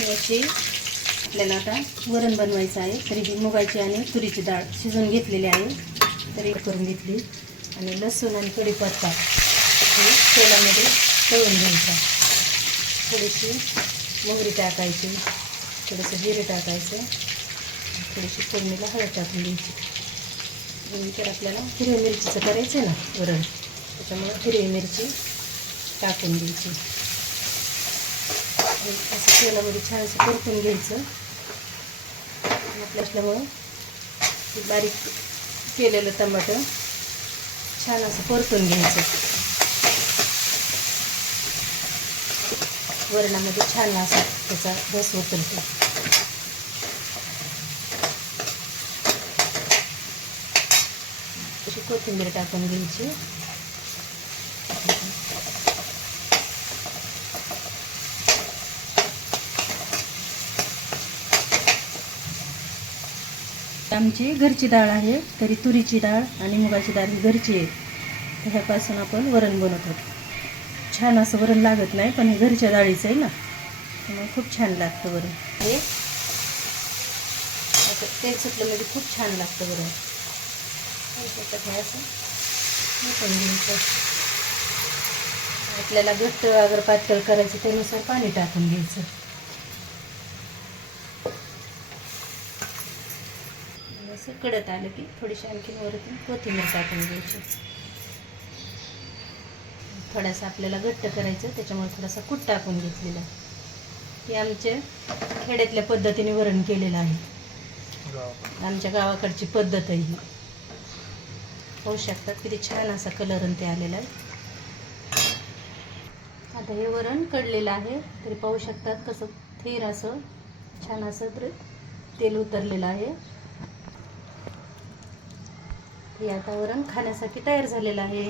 याची आपल्याला आता वरण बनवायचं आहे. तरी ही मुगाची आणि तुरीची डाळ शिजवून घेतलेली आहे. तरी करून घेतली आणि लसूण आणि कढीपत्ता हे तेलामध्ये तळून घ्यायचा. थोडीशी मोहरी टाकायची, थोडंसं जिरे टाकायचं, थोडीशी फोडणीला हळद टाकून द्यायची. नंतर आपल्याला हिरवी मिरचीचं करायचं आहे ना वरण, त्याच्यामुळे हिरवी मिरची टाकून द्यायची. असं तेलामध्ये छान असं परतून घ्यायचं. आपल्या असल्यामुळं बारीक केलेलं टमाटर छान असं परतून घ्यायचं. वरणामध्ये छान असा त्याचा रस उतरतो. अशी कोथिंबीर टाकून घ्यायची. आमची घरची डाळ आहे. तरी तुरीची डाळ आणि मुगाची डाळ ही घरची आहे. तर ह्यापासून आपण वरण बनवतो. छान असं वरण लागत नाही, पण हे घरच्या डाळीचं आहे ना, त्यामुळे खूप छान लागतं वरण. हे असं तेल सुटलं म्हणजे खूप छान लागतं वरण. असं पण घ्यायचं. आपल्याला घट्ट अगर पातळ करायचं त्यानुसार पाणी टाकून घ्यायचं. असं कडत आलं की थोडीशी आणखी वरतून कोथिंबीर टाकून घ्यायची. थोडासा आपल्याला घट्ट करायचं, त्याच्यामुळे थोडासा कूट टाकून घेतलेला. हे आमच्या खेड्यातल्या पद्धतीने वरण केलेलं आहे. आमच्या गावाकडची पद्धत आहे ही. होऊ शकतात किती छान असा कलर ते आलेला आहे. आता हे वरण कडलेलं आहे. तरी पाहू शकतात कसं थेर असं छान असं तेल उतरलेलं आहे. हे आता वरण खाण्यासाठी तयार झालेलं आहे.